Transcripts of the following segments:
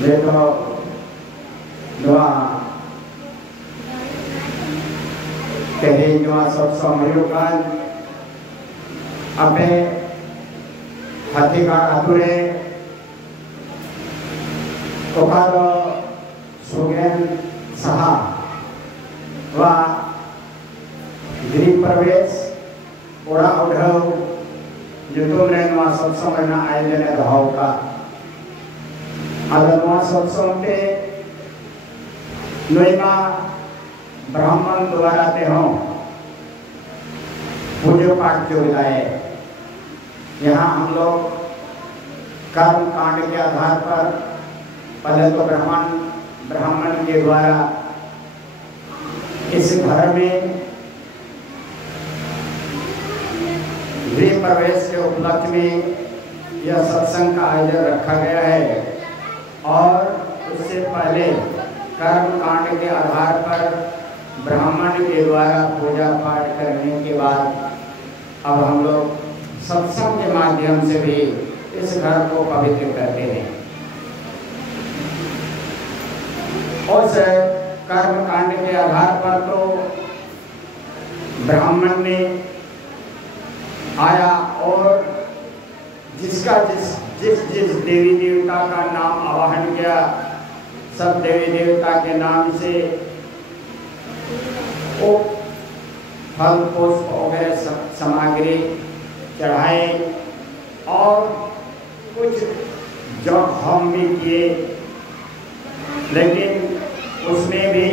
ये तो दुआ तेरे दुआ सब समयुकान अबे हथिका अतुरे कोकारो सुगेन सहा वा गृह प्रवेश ओड़ा उढ़व जुतुम रे नवा सब समय ना आयोजन रहाव का नवा सब समय नोइमा ब्राह्मण द्वारा ते हों पूजो पाठ जो विदाए यहाँ हम लोग कर्म कांड के आधार पर पहले तो ब्राह्मण के द्वारा इस घर में गृह प्रवेश के उपलक्ष्य में यह सत्संग का आयोजन रखा गया है और उससे पहले कर्म कांड के आधार पर ब्राह्मण के द्वारा पूजा पाठ करने के बाद अब हम लोग सत्संग के माध्यम से भी इस घर को पवित्र करते हैं। उस कर्म कांड के आधार पर तो ब्राह्मण ने आया और जिसका जिस देवी देवता का नाम आवाहन किया सब देवी देवता के नाम से वो फल पुष्प वगैरह सामग्री चढ़ाए और कुछ जग होम भी किए, लेकिन उसमें भी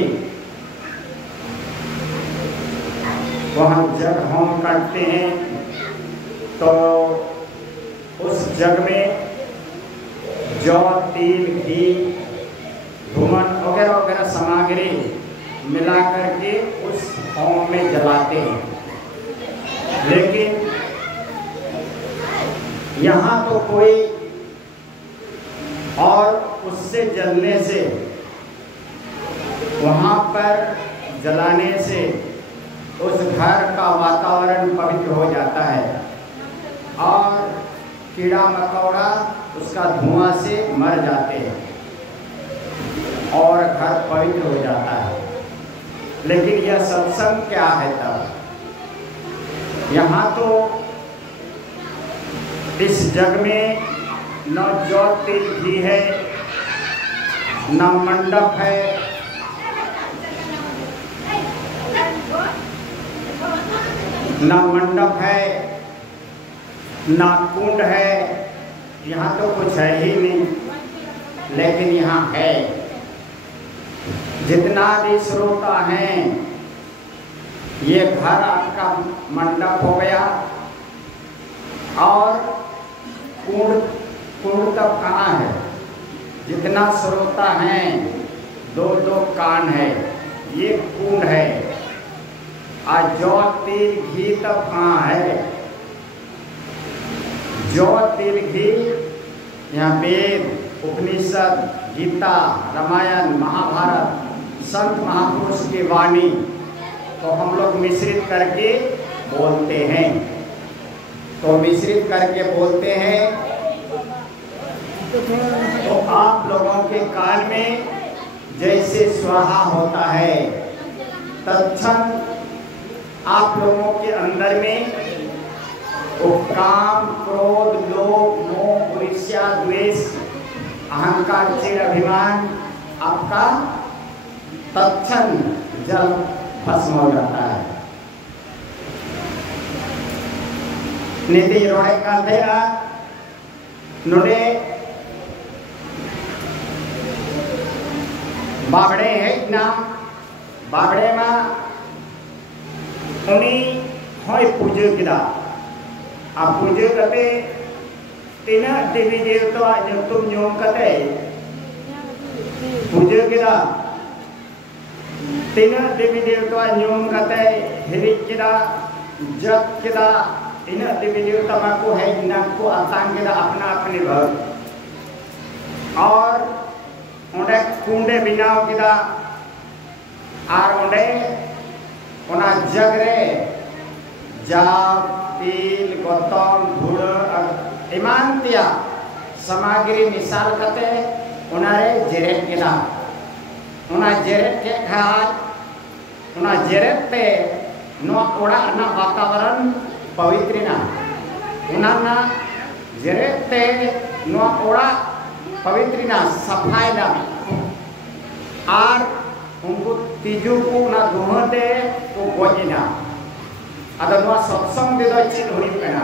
वहाँ जग होम करते हैं तो उस जग में जौ तिल घी धूमन वगैरह वगैरह सामग्री मिला करके उस होम में जलाते हैं। लेकिन यहाँ तो कोई और उससे जलने से वहाँ पर जलाने से उस घर का वातावरण पवित्र हो जाता है और कीड़ा मकोड़ा उसका धुआं से मर जाते हैं और घर पवित्र हो जाता है। लेकिन यह सत्संग क्या है तब यहाँ तो इस जग में न जौ तिल घी है, न मंडप है, ना कुंड है, यहाँ तो कुछ है ही नहीं। लेकिन यहाँ है जितना भी श्रोता हैं, ये घर आपका मंडप हो गया और कुंड तब कहाँ है? जितना श्रोता हैं दो दो कान है, ये कुंड है। आज जौ तिल घी तब कहाँ है? जौ तिल घी यहाँ वेद उपनिषद गीता रामायण महाभारत संत महापुरुष की वाणी तो हम लोग मिश्रित करके बोलते हैं। तो मिश्रित करके बोलते हैं तो आप लोगों के कान में जैसे स्वाहा होता है तत्क्षण आप लोगों के अंदर में वो काम क्रोध लोभ मोह ईर्ष्या द्वेष अहंकार चिर अभिमान आपका तत्क्षण जल भस्म हो जाता है। नीति रोड़े का देगा नोड़े बाबड़े है ना बाबड़े में उन्हीं होय पूजे किला आप पूजे करते तीन देवी देवता जब तुम न्योम करते पूजे किला तीन देवी देवता न्योम करते हिरिक किला जग किला इन देवी देवता मा को है जिन्हें को आसान किला अपना अपने भक्त और उन्हें कुंडे बिनाव किला आर उन्हें उना जग रे जाप तिल गौतम धूड़ ईमान तिया सामग्री मिसाल करते उनारे जेरेट केदा उना जेरेट के खाद उना जेरेट ते नो ओड़ा ना वातावरण पवित्रना उना जेरेट ते नो ओड़ा पवित्रना सफाईना आर उनको तिजु को ना दुहते को गोजना अदा नो सत्संग दे दो चित हुई पेना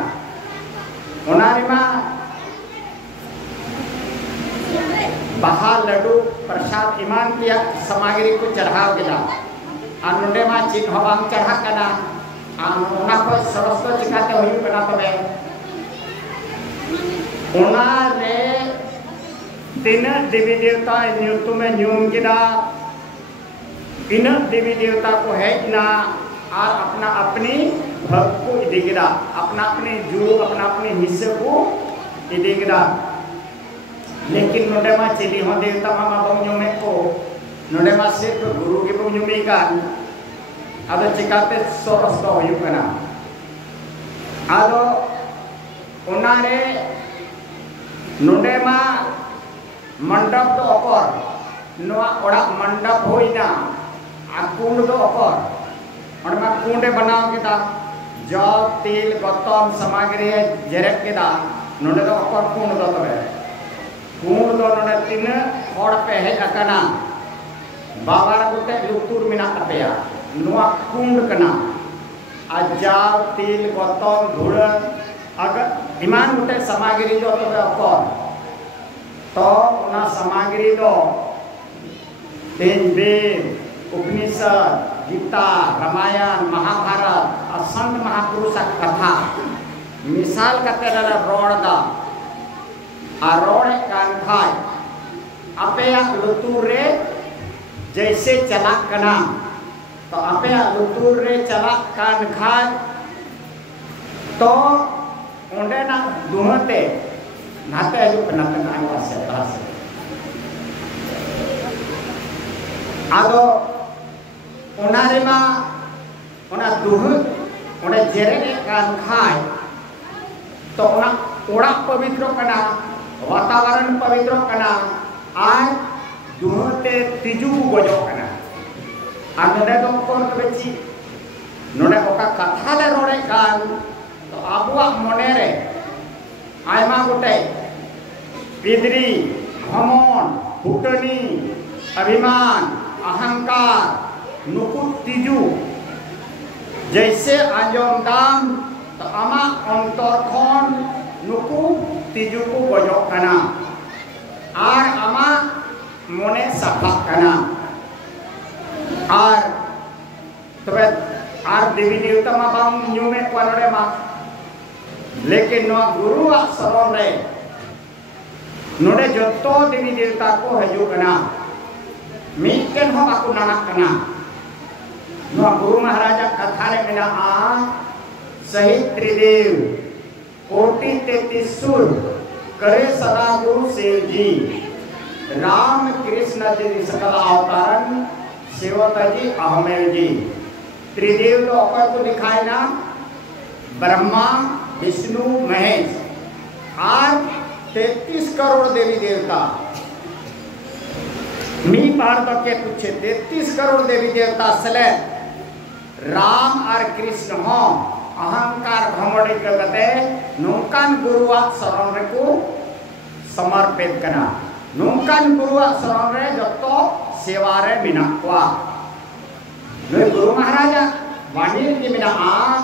उनारिमा बाहर लड्डू प्रसाद ईमान किया सामग्री को चढ़ाव केदा आर नोडे मा चित हवांग चढ़ा कना उना को सरस्वती चिकाते हुई पेना तबे उना रे तीन देवी देवता न्यूतु में न्यूम केदा इन देवी देवता को है ना और अपना अपनी भक्त को इदेगदा अपना अपने जो अपना अपने हिस्से को इदेगदा लेकिन नोडे मा चिली हो देवता मामा बंजुमे को नोडे मा सिर्फ गुरु के बंजुमे का आदो चिकाते सोरस तो हुई कना आदो उनारे नोडे मा मंडप तो अपर नोआ ओड़ा मंडप होइना आकुंड तो अपर और मा कुंडे बनाओ केदा जब तेल गतम सामग्री जेरेट केदा नोडे तो अपर कुंड दो तबे कुंड दो नोडे तीन हड़ पे है अकना बाबार गुते लुतुर मिना तपेया नोआ कुंड कना अजाव तेल गतम धुड़ अगर ईमान गुते सामग्री दो तबे अपर तो उना सामग्री दो तीन वेद उपनिषद गीता रामायण महाभारत असंत महापुरुष कथा मिसाल कते रोड दा आ रोड कान खाय अपेया लुतुर रे जैसे चला कना तो अपेया लुतुर रे चला कान खाय तो ओंडे ना दुहते नाते अजु पेनाते आंगवा से तासे आदो उनारे मा उना दुह उना जेरे कान खाय तो उना ओड़ा पवित्र कना वातावरण पवित्र कना आय दुहते तिजु गोजो कना आ नोडे तो कोन बेची नोडे ओका कथा ले रोडे कान तो आबुआ मने रे आयमा गोटे पिदरी घमन फुटनी अभिमान अहंकार नुकु तिजु जैसे आंजम दाम तो आमा अंतर खन नुकु तिजु को गजो कना आर आमा मोने सफा कना आर तबे आर देवी देवता मा बाम न्यूमे क्वानोडे मा लेकिन नो गुरु शरण रे नोडे जतो देवी देवता को हजू कना मिकेन हो बाकु नाना कना नो गुरु महाराजा कथा रे मेना आ सहित त्रिदेव कोटि 33 सुर करे सदा गुरु सेव जी राम कृष्ण जी सकल अवतारन सेवता जी अहमेव जी त्रिदेव तो अपर को दिखाए ना ब्रह्मा विष्णु महेश आज 33 करोड़ देवी देवता मी भारत के पूछे 33 करोड़ देवी देवता सले राम और कृष्ण हो अहंकार घमड़ी करते नौकान गुरुआ शरण को समर्पित करना नौकान गुरुआ शरण रे जतो सेवा रे बिना हुआ गुरु महाराजा वाणी की बिना आ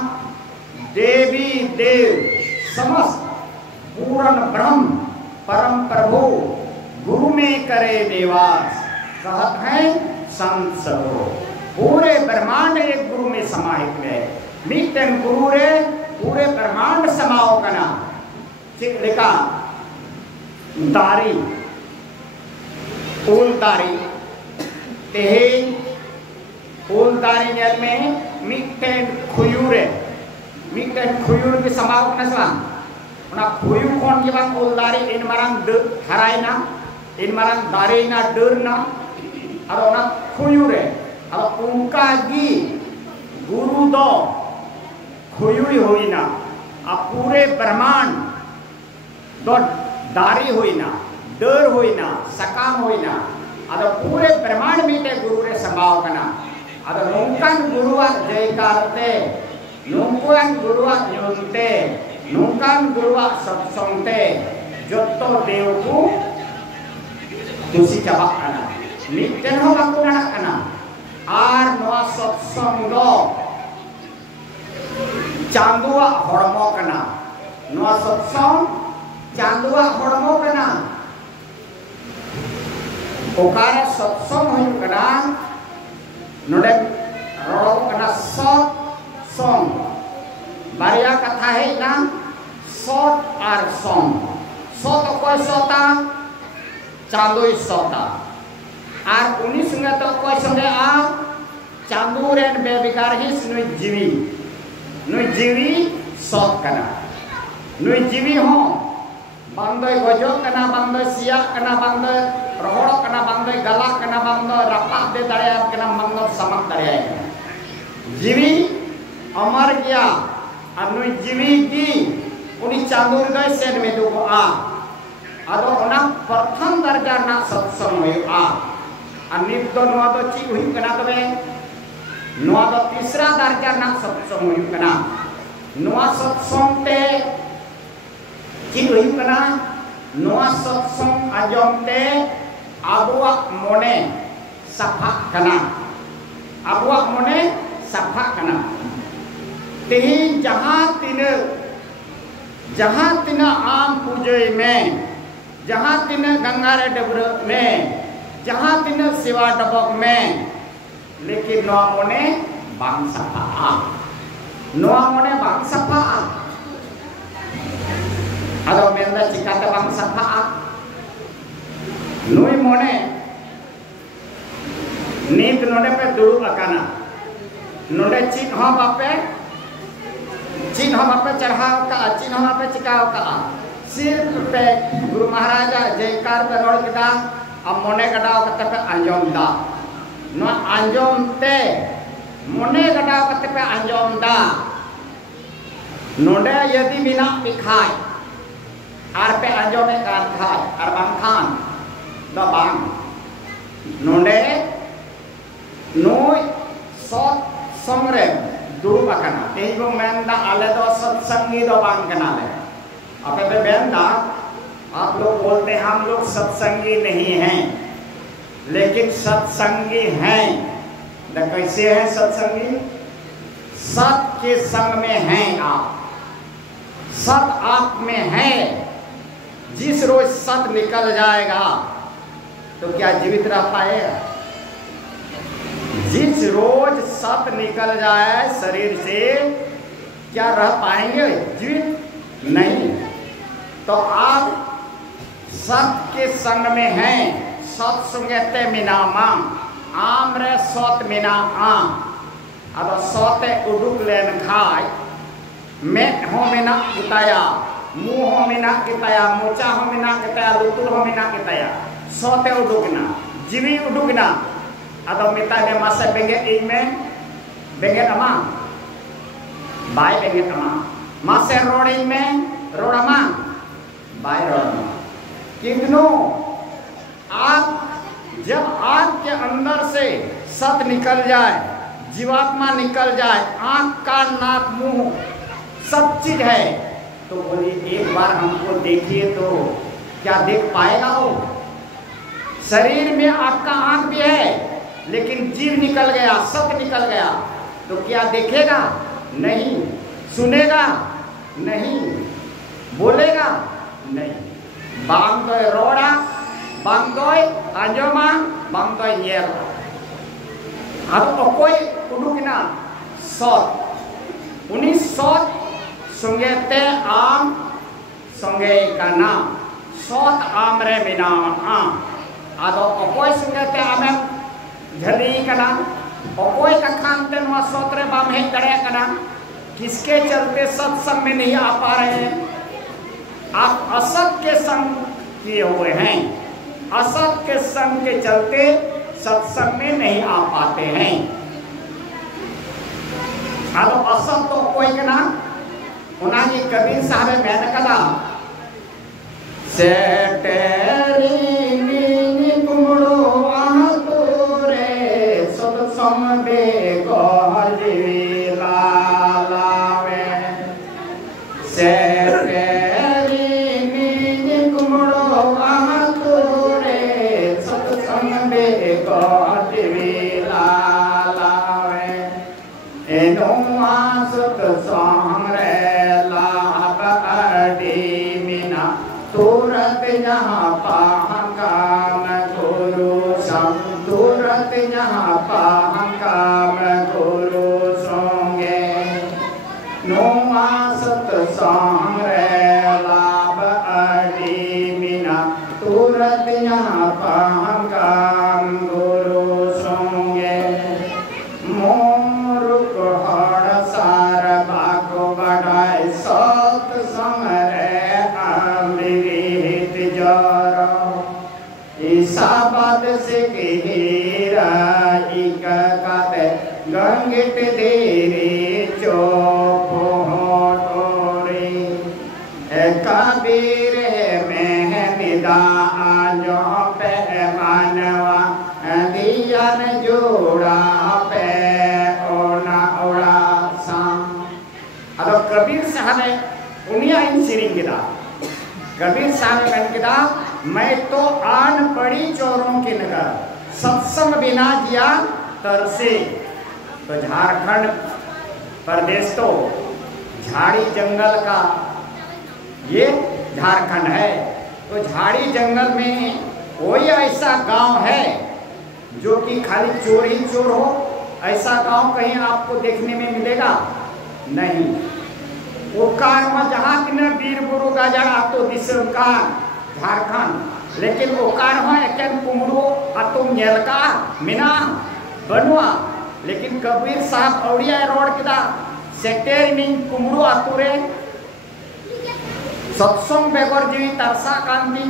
देवी देव समस्त पूर्ण ब्रह्म परम प्रभु गुरु में करे निवास कहत है संत सबो पूरे ब्रह्मांड एक गुरु में समाहित है मितन गुरु रे पूरे ब्रह्मांड समाओ कना लिखा दारी फूल दारी तेहें फूल दारी नेल में मितन खुयूरे मितन खुयूर के समाओ कना सवा उना खुयूर कौन के बाद फूल दारी इन मरंग हराइना इन मरंग दारी ना डरना अब उना खुयूरे अब उनका गी गुरु दो खुयुई हुई ना अब पूरे ब्रह्मांड दो दारी हुई ना डर होइना सकाम होइना अदो पूरे ब्रह्मांड मीटे गुरु रे संभाव कना अदो नोंकान गुरुआ जयकारते नोंकान गुरुआ न्यूनते नोंकान गुरुआ सत्संगते जोतो देव को दुसी चाबा कना मिटेन हो बाको नाना कना आर नोआ सत्संग दो चांदुआ हड़मो कना नोआ सत्संग चांदुआ हड़मो कना ओकारे सत्संग हुई कना नोडे रोड़ो कना सत्संग बारिया कथा है ना सत आर संग सत कोई सता चांदुई सता आर उनी संगे तो कोई संगे आ चांदू रेन बेबिकार हिस नुई जीवी सत कना नुई जीवी हो बांदोय गजो कना बांदोय सिया कना बांदोय रोहड़ कना बांदोय गला कना बांदोय रपा दे दाड़े कना बांदोय समक दाड़े जीवी अमर गया और नुई जीवी की उनी चांदू दोय सेन में दुको आ आदो ओना प्रथम दर्जा ना सत्संग हुई आ नित दो नोआ दो ची हुई कना तबे नोआ दो तीसरा दर्जा ना सत्संग हुई कना नोआ सत्संग ते ची हुई कना नोआ सत्संग आजम ते आबुआ मोने सफा कना आबुआ मोने सफा कना तेही जहाँ तिना आम पूजय में जहाँ तिना गंगारे डबर में जहाँ तिना शिवा डबक में लेकिन नोआ मोने बांग सफा नोआ मोने बांग सफा अदो मेंदा चिकाते बांग सफा नुई मोने नीत नोडे पे दुड़ुब अकाना नोडे चित हो बापे चढ़ाव का चिन्ह हो बापे चिकाव का सिर्फ पे गुरु महाराजा जयकार पे रोड किदा अब मोने गडाव कते पे अंजोम दा नो अंजोम ते मोने गडाव कते पे अंजोम दा नोडे यदि बिना पिखाय आर पे अंजोम ए कार खाय आर बांग खान द बांग नोडे नोय सत संग्रे दुरुब अकना तेही को मेंदा आले दो सत्संगी दो बांग कना ले अपे पे बेंदा आप लोग बोलते हैं हम लोग सत्संगी नहीं हैं लेकिन सत्संगी हैं तो कैसे हैं सत्संगी सत के संग में हैं आप सत आप में है जिस रोज सत निकल जाएगा तो क्या जीवित रह पाएगा जिस रोज सत निकल जाए शरीर से क्या रह पाएंगे जीवित नहीं तो आप सत के संग में हैं सत सुंगते मिना माम आम रे सत मिना आम अब सते उडुक लेन खाय में हो मिना किताया मुंह हो मिना किताया मोचा हो मिना किताया लुतुर हो मिना किताया सते उडुकना जीवी उडुकना अदो मिता ने मासे बेंगे इन में बेंगे अमा बाय बेंगे अमा मासे रोड इन में रोड अमा बाय रोड किंतु आप जब आपके अंदर से सत निकल जाए जीवात्मा निकल जाए आंख कान नाक मुंह सब चीज है तो बोलिए एक बार हमको देखिए तो क्या देख पाएगा वो शरीर में आपका आंख भी है लेकिन जीव निकल गया सत निकल गया तो क्या देखेगा नहीं सुनेगा नहीं बोलेगा नहीं बांगदोय रोड़ा बांगदोय आंजोमा बांगदोय येर अब कोई उडुकना सत उनी सत संगेते आम संगे का नाम सत आम रे मिना आम आदो अकोय संगेते आमे झली कना अकोय का खानते नुआ सत रे बाम हे करे कना किसके चलते सत्संग में नहीं आ पा रहे हैं आप असत के संग किए हुए हैं असत के संग के चलते सत्संग में नहीं आ पाते हैं अब असत तो कोई कना उनागी कबीर साहब मैंने कहा से तेरी nyapangkang guru sungge muruk hara sarabako badai sat samare amrit jara isabad sikira ika kate gangit diri chopo hotori kabir mehmida ajo pe manwa diyan joda pe ona ora sam ado kabir साहब उनिया इन सिरिंग किदा कबीर साहब कन किदा मैं तो आन पड़ी चोरों की नगर सत्संग बिना जिया तरसे। तो झारखंड प्रदेश तो झाड़ी जंगल का ये झारखंड है। तो झाड़ी जंगल में कोई ऐसा गांव है जो कि खाली चोर ही चोर हो, ऐसा गांव कहीं आपको देखने में मिलेगा नहीं। ओकार में जहाँ तीन वीर गुरु गाजा तो दिसम का झारखंड, लेकिन ओकार में एक कुमड़ो अतुम नेलका मिना बनवा, लेकिन कबीर साहब औड़िया रोड किदा सेक्टर निंग कुमड़ो अतुरे सत्संग बेगर जीवी तरसा कांदी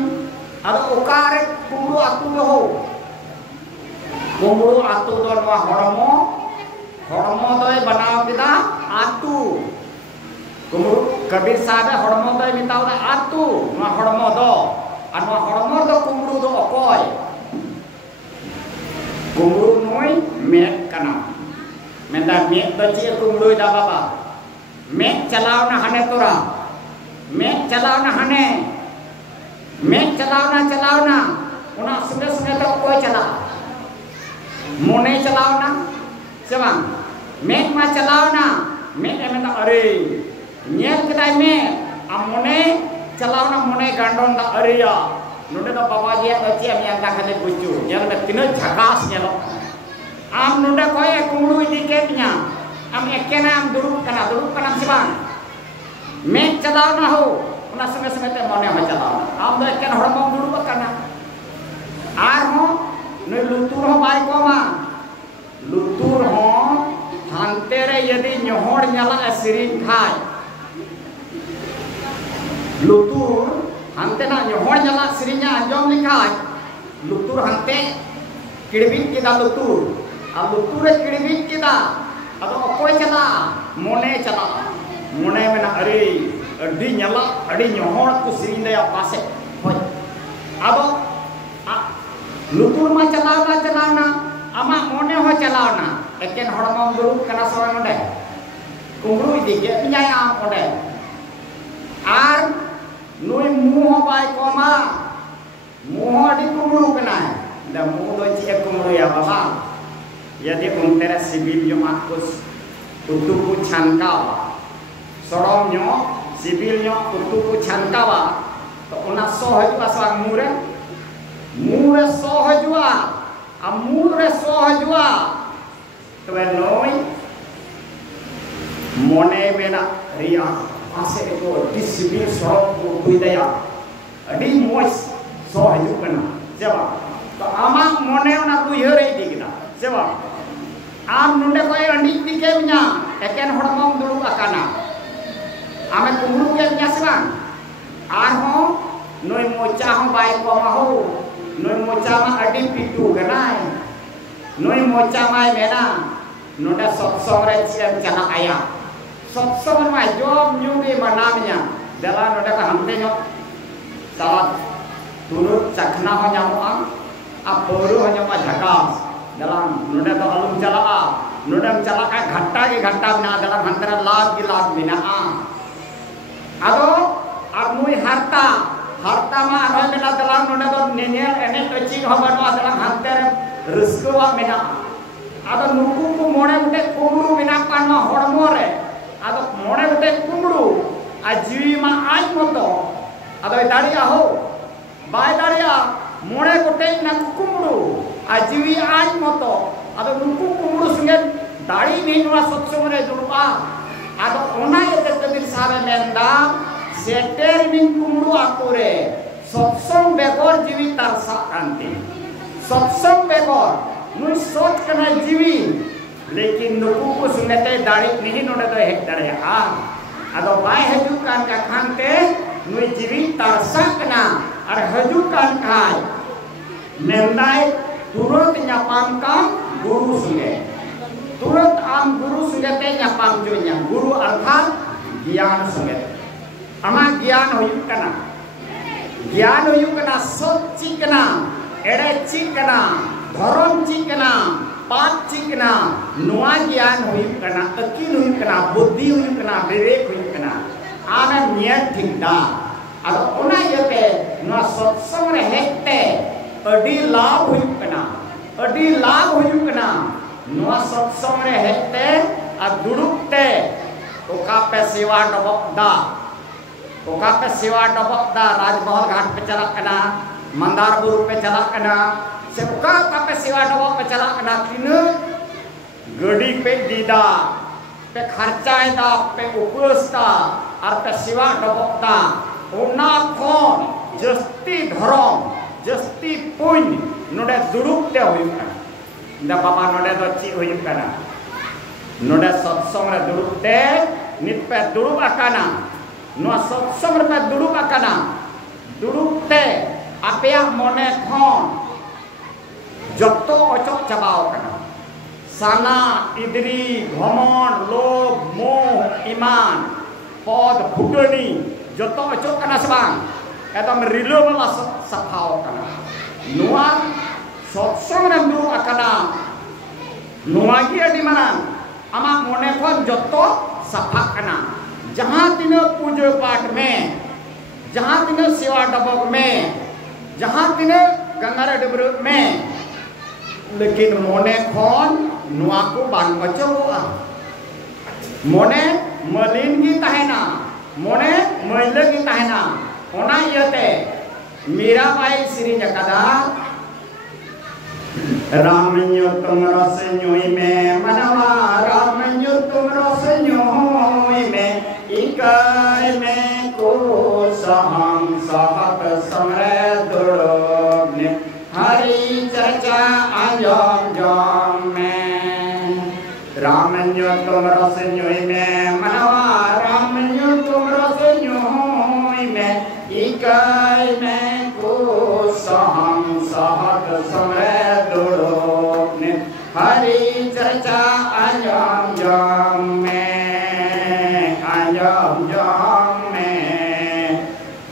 अदो ओकारे कुमड़ो अतु हो कुमड़ो अतु दो नवा हड़मो हड़मो दोय बनाव किदा अतु कुमड़ो कबीर साहब हड़मो दोय मिताव दा अतु नवा हड़मो दो और नवा हड़मो दो कुमड़ो दो अकोय कुमड़ो नोय मेक कना मेदा मेक दो ची कुमड़ो दा बाबा मेक चलाव ना हने तोरा मेक चलाव ना हने मेक चलाव ना उना सुने सुने तो कोई चला मोने चलाव ना सेवा मेक मा चलाव ना मेक एमें अरे nyel kita me amone chalawna mone gandon da aria nonde da baba je achi am yang khale buju nyel me tino jhakas nyelo am nonde koy kumru idike nya am ekena am duruk kana sibang me chalawna ho una sange sange te mone ho chalawna am do eken hormo duruk kana ar ho noi lutur ho bai ko ma lutur ho hantere yadi nyohor nyala asirin khai lutur hante na nyohor jala sirinya anjom likai lutur hante kidbit kita lutur a lutur kidbit kita ado okoy chala mone mena are adi nyala adi nyohor ku sirinda ya pase hoy ado lutur ma chalawna ama mone ho chalawna eken hormo guru kana soran onde kumru idige nyai am onde ar nui muho bai koma muho di kumuru kena da muho do cie kumuru ya baba yadi untera sibil yo makus utuku chankawa sorom nyo sibil nyo utuku chankawa to una soh jua sang mure soh jua amure soh jua to noi mone bena ria ase ko disibin sorok ko kuidaya adi mois so haju kana jaba to ama mone ona ku yere digina jaba am nunde ko andi dike nya eken hormong dulu akana ame kumru ke nya sibang ar ho noi mocha ho bai ko ma ho noi mocha ma adi pitu ganai noi mocha mai mena nunde sotsong re ciam cana aya sotsong ma job nyugi manamnya dalam node ka hamte nyok salat turut cakna ho nyamuang aporu ho nyama jakas dalam node to alum jalaa node jalaka ghatta ke ghatta bina dalam hantara lag ki lag bina ado armui harta ma aroi bina dalam node to nenel ene tochi ho banwa dalam hantara rizqo wa bina ado nuku ku mone ute kumru bina panma hormo re ado mone ute kumru ajiwi ma aj moto ado daria ho bai daria mone kote na kumru ajiwi aj moto ado nuku kumru sunge dari ni nua sotsumre durupa ado ona yete kabir sabe menda seter min kumru akure सत्संग बेगोर जीवी तरसा कांति सत्संग बेगोर नुई सोच कना जीवी लेकिन नुकु को सुनते दाड़ी नहीं नोड़े तो हेट दाड़े अदो बाय हजू कान का खानते नुई जीवी तरसा कना और हजू कान खाय मेंदाय तुरंत nyapam kam guru sungai तुरंत आम गुरु sungai te nyapam junya guru अर्थात ज्ञान sungai ama ज्ञान होयुक कना ज्ञान होयुक कना सत चिकना एड़े चिकना धर्म चिकना पाप चिकना नुआ ज्ञान होयुक कना अकील होयुक कना बुद्धि होयुक कना विवेक होयुक कना आमे नियत ठिकदा अगर ओना यते नुआ सत्संग रे हेते अडी लाभ होयुक कना नुआ सत्संग रे हेते आ दुड़ुबते ओका पे सेवा डबकदा राजमहल घाट पे चला कना मंदार बुरु पे चला कना से ओका पे सेवा डबक पे चला कना तीन गड़ी पे दीदा पे खर्चायदा पे उपस्ता और पे सेवा डबकदा ओना खोन जस्ती धर्म जस्ती पुण्य नोडे दुड़ुबते हुयुक कना इंदा बाबा नोडे दो ची हुयुक कना नोडे सत्संग रे दुड़ुबते नित पे दुड़ुब आकाना नुआ सत्संग रे दुड़ुब आकाना दुड़ुबते आपेया मने खन जतो अचक चबाव कना साना इदरी घमंड लोभ मोह ईमान पद फुटनी जतो अचक कना सबang एकदम रिलो वाला सफाव कना नुआ सत्संग रे दुड़ुब आकाना नुआ की अडी मानन आमा मने खन जतो सफा कना जहाँ तीनों पूजा पाठ में जहाँ तीनों सेवा डबक में जहाँ तीनों गंगारे डबरू में लेकिन मोने खन नुआ को बांग बचोआ मोने मलिन की तहना मोने मैल की तहना ओना यते मीरा बाई श्री जकदा रामन्यो तुम रस न्योई में मनवा रामन्यो तुम रस न्योई में इकाई में को सहम सहत समरे दुर्लभने हरि चर्चा आजम जम में रामन्यो तुम रस न्योई में मनवा रामन्यो तुम रस न्योई में इकाई में को सहम सहत समरे दुर्लभने हरि चर्चा आजम जम में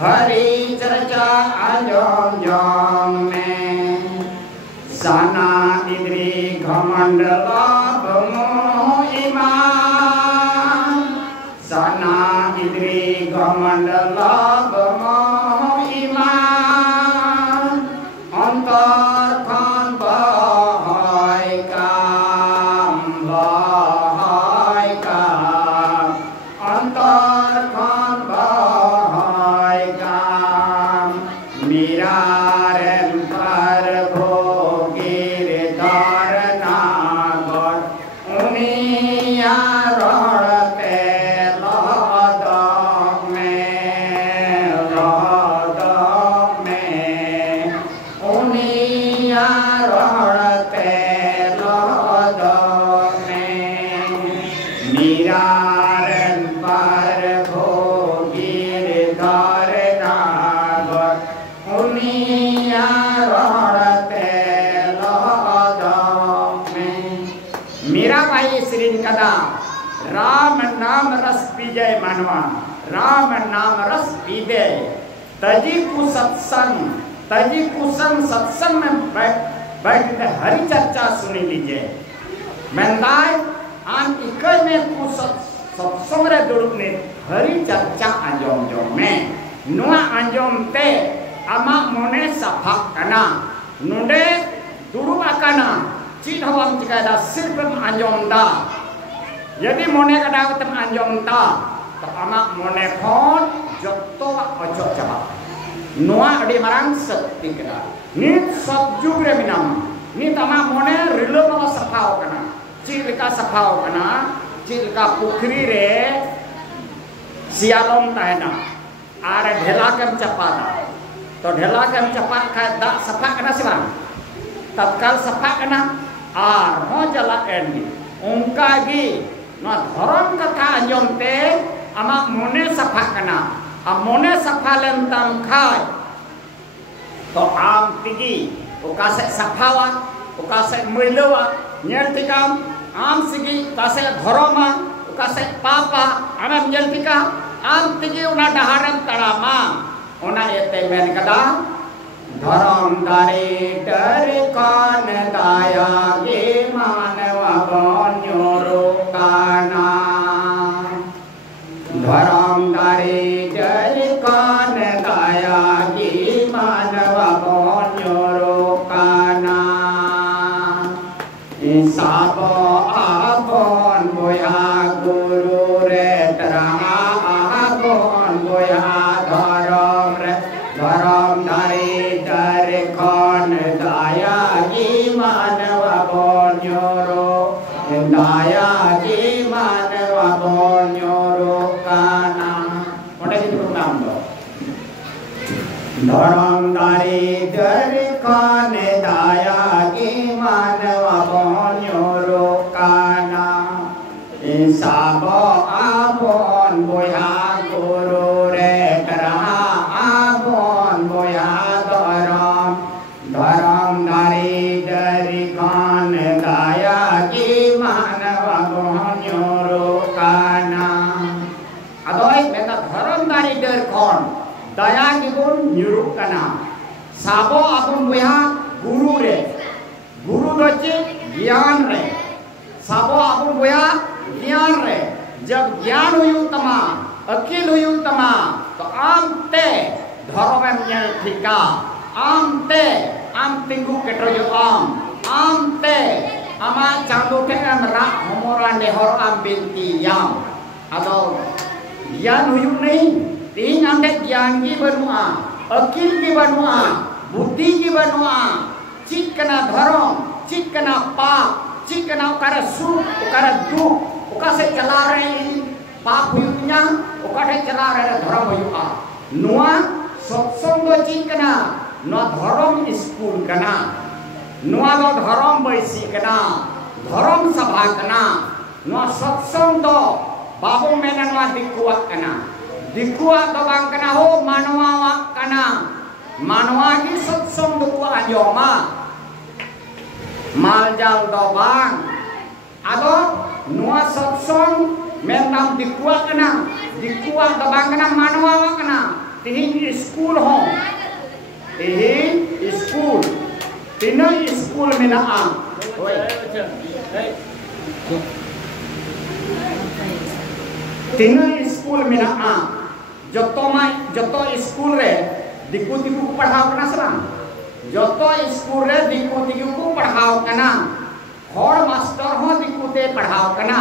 हरि चर्चा आजम जम में साना इंद्री घमंड लाभ मोह ईमान साना इंद्री घमंड लाभ मोह ईमान अंतर खान बहाय काम अंतर खान बहाय काम मीरा रेन पर भोगिर धारना गढ़ उनिया रड़ते लहदक में उनिया रड़ते लहदक में मीरा रेन पर भोगिर धारना गढ़ उनिया रड़ते लहदक में मीरा भाई श्री कदा राम नाम रस पीजे मानवा राम नाम रस पीबे तजी कुसंग सत्संग में बैठते हरि चर्चा सुनी लीजिए मेंदाय आन इकय में कुछ सत्संग रे दुड़ुब ने हरि चर्चा आंजम जम में नुआ आंजम ते आमा मोने सफा कना नुडे दुड़ुब आकाना चीज हवम चिकादा सिर्फ आंजम दा यदि मोने कदा तम आंजम दा तो आमा मोने खन जत्तो अचक चबा नुआ अडी मारांग शक्ति कना नित सब जुग रे मिनाम नित आमा मोने रिलो बा सफाव कना चिलका सफाव कना चिलका पुखरी रे सियालम तहना आर ढेला केम चपादा तो ढेला के चपा खा दा सफा कना से बांग तत्काल सफा कना आर हो जला एंडी उनका गी नो धर्म कथा अंजमते आमा मोने सफा कना आ मोने सफा लेन तम खाय तो आम तिगी ओका से सफावा ओका से मैलवा नेल तिकाम आम सिगी तासे धर्मा ओका से पापा आम नेल तिका आम तिगी उना डहारन तड़ामा उना एते मेन कदा धर्म दारे डर कान दाया गे मानवा बन्योरो काना धर्म दारे डर कान दाया गे मानवा बन्योरो काना साबो आपन बोया गुरु रे तरा आपन बोया धर्म रे धर्म दारे डर कान दाया गे मानवा बन्योरो दाया गे मानवा बन्योरो काना ओंडे कितु नाम दो धर्म दारे डर कान दाया गे मानवा बन्योरो काना साबो आपन बोया गुरु रे तरा आपन बोया धर्म धर्म दारे डर कान दाया गे मानवा बन्योरो काना अदोय मेना धर्म दारे डर कान दया गिबुन nyuruh kana sabo apun boya guru re guru doche ज्ञान रे sabo apun boya ज्ञान रे जब ज्ञान हुयु तमा अकिल हुयु तमा तो आम ते धर्म में ठिका आम ते आम तिंगु केटो आम ते आमा चांदो के रा हमोरा नेहर आम बिनती याम अदो ज्ञान हुयु नहीं तीन आंदे ज्ञान की बनुआ अकिल की बनुआ बुद्धि की बनुआ चिकना धर्म चिकना पाप चिकना उकारे सुख उकारे दुख उका से चला रहे पाप हुयुnya उका से चला रहे धर्म हुयुआ नुआ सत्संग चिकना नुआ धर्म स्कूल कना नुआ दो धर्म बैसी कना धर्म सभा कना नुआ सत्संग दो बाबू मेना नुआ दिकुआ कना दिकुआ तो bang kena ho manwa wak kana manwa ki satsong duku anjoma maljal do bang ado nuwa satsong menam dikuwa kana dikuwa do bang kena manwa wak kana tihin school ho tihin school tina school menaa tina school menaa joto school re diku tiku पढ़ाओ कना सरang joto school re diku tiku पढ़ाओ कना hor master ho diku te पढ़ाओ कना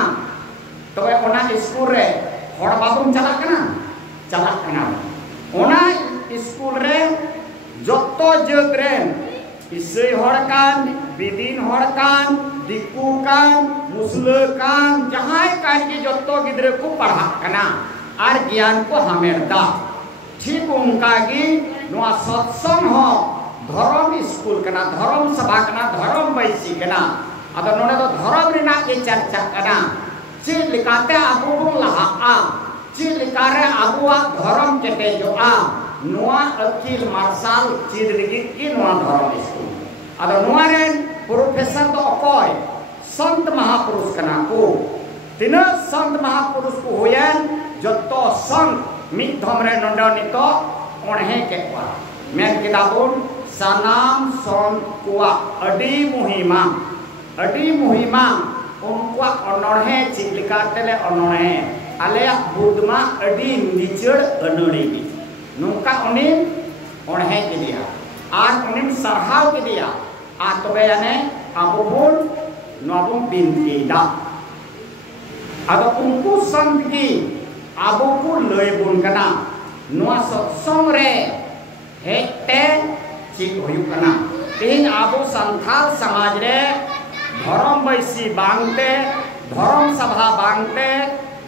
तबे ओना school re hor babum chalak kana ona school re joto jeug ren isei hor kan bidin hor kan diku kan musle kan jahai kan ki joto gidre ku पढ़ा कना are ज्ञान को हमेरदा ठीक उनका की नुआ सत्संग हो धर्म स्कूल कना धर्म सभा कना धर्म बैसी कना अद नोने तो धर्म रिना के चर्चा कना ची लिकाते आबू बुन लहा आ ची लिकारे आबुआ धर्म केटे जो आ नुआ अकिल मार्शल चीज लिगी की नुआ धर्म स्कूल अद नुआ रे प्रोफेसर तो अकोय संत महापुरुष कना को तीन संत महापुरुष को होयन जतो संत मिद धमरे नंडा नितो ओणहे के kwa men kita pun sanam son kwa adi muhima unkwa onorhe ciklika tele onorhe alea budma adi nichur anori nungka onim oणहे ke dia ar onim sarhau ke dia atobe ane abubun nobum binti da ado unku sant ki abu ku lay bun kana nuwa satsong re hekte chik hoyu kana tin abu santhal samaj re dharam baisi bangte dharam sabha bangte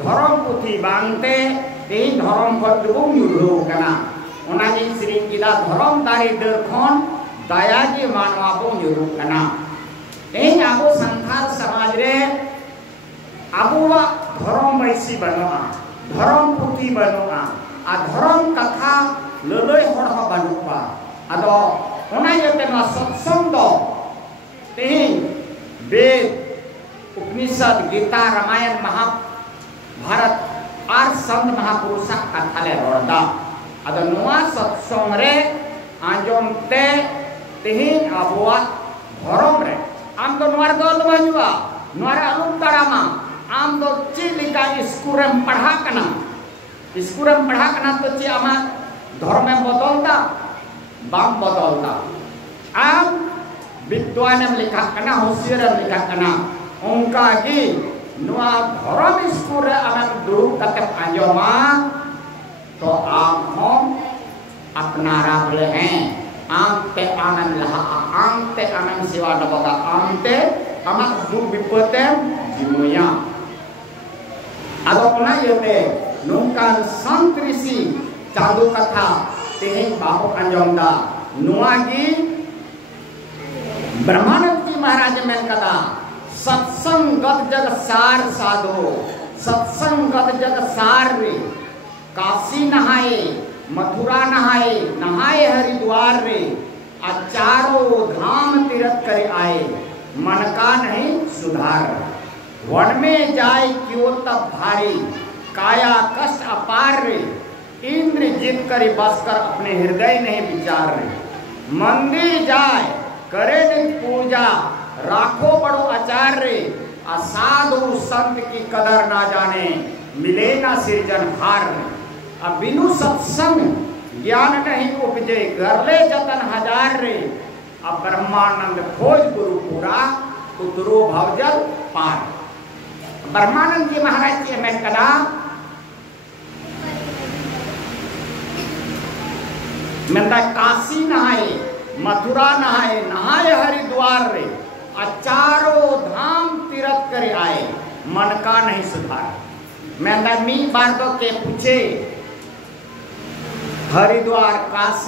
dharam puthi bangte tin dharam ko dubung yuru kana उनागी Shri गिदा धर्म दारी डर खन दया की मानवा को nyuruh kana तेज आबो संसार समाज रे आबोवा धर्म बैसी बनोआ धर्म पुथी बनोआ आ धर्म कथा ललय हर हो बनोआ आदो ओना यते न सत्संग दो तेज वेद उपनिषद गीता रामायण महाभारत आर संत महापुरुष कथा ले रोड़ा आदो नुआ सत्संग रे आंजम ते तेज आबोवा धर्म रे आम तो नुआर दल बजुआ नुआर अलुम तड़ामा आम तो चिलिका स्कूल में पढ़ा कना तो ची आमा धर्म में बदलता बाम बदलता आम विद्वान में लिखा कना होशियार में लिखा कना उनका की नुआ धर्म स्कूल आम दुरुप कते आंजमा तो आम हम अपना राबले हैं आमते आनंद लहा आमते आनंद सेवा डबगा Amte amak du bipotem jimuya adopna yote nungkan santrisi candu kata tehing bahu anjongda nuagi Brahmanand ji Maharaj men kata सत्संगत जग सार साधो सत्संगत जग सार रे काशी नहाए मथुरा नहाए नहाए हरिद्वार रे चारों धाम तीर्थ करे आए मन का नहीं सुधार वन में जाए क्यों तब भारी काया कष्ट अपार रे इंद्र जीत करी बसकर अपने हृदय नहीं विचार रे मंदिर जाए करे नित पूजा राखो बड़ो आचार्य असाधु संत की कदर ना जाने मिले ना सिरजन हार अब बिनु सत्संग ज्ञान नहीं उपजे कर ले जतन हजार रे अब ब्रह्मानंद खोज गुरु पूरा उतरो भवजल पार ब्रह्मानंद जी महाराज जी में कदा मैं काशी नहाए मथुरा नहाए नहाए हरिद्वार रे चारों धाम तीर्थ करे आए मन का नहीं सुधार मैं मी बार तो के पूछे हरिद्वार काशी